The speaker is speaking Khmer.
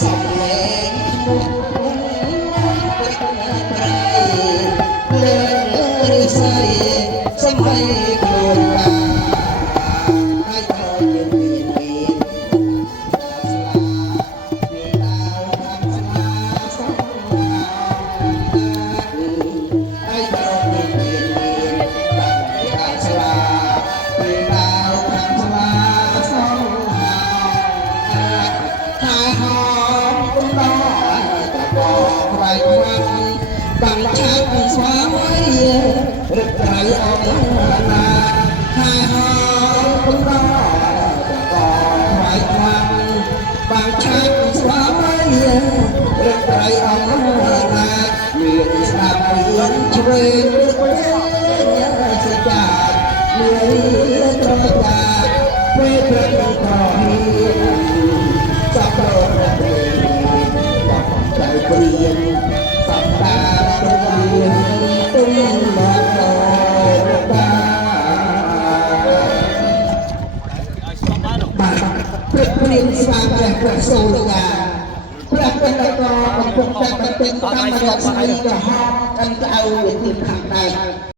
សំឡេងលើឬស្អីសម័យខ្លួនហើយទៅយើងមានស្លាវាដាវខាងស្លាសំហើយទៅយើងមានខាងស្លាវាដាវខាងស្លាសំហើយហោគុំដល់តបខ្វាយខ្វាំបាំងឆាប់ស្វាមីរឹកត្រៃអងណាហើយហោគុំដល់តបខ្វាយខ្វាំបាំងឆាប់ស្វាមីរឹកត្រៃអងណាមានស្ដាប់មានជ្រេងយកសេចក្ដីមានត្រកាពេលព្រឹកត្រហៀចាប់ដល់ពេលចាប់ใจព្រៀងសំដាព្រៀងទុំមកដល់តាបាទព្រឹកព្រៀងស្វាមព្រះសូលកាព្រះពិតក៏កំពុងតែបន្ទិញតាមរយៈស្អីក៏ហោកាន់ក្អៅវាទីខាងដើម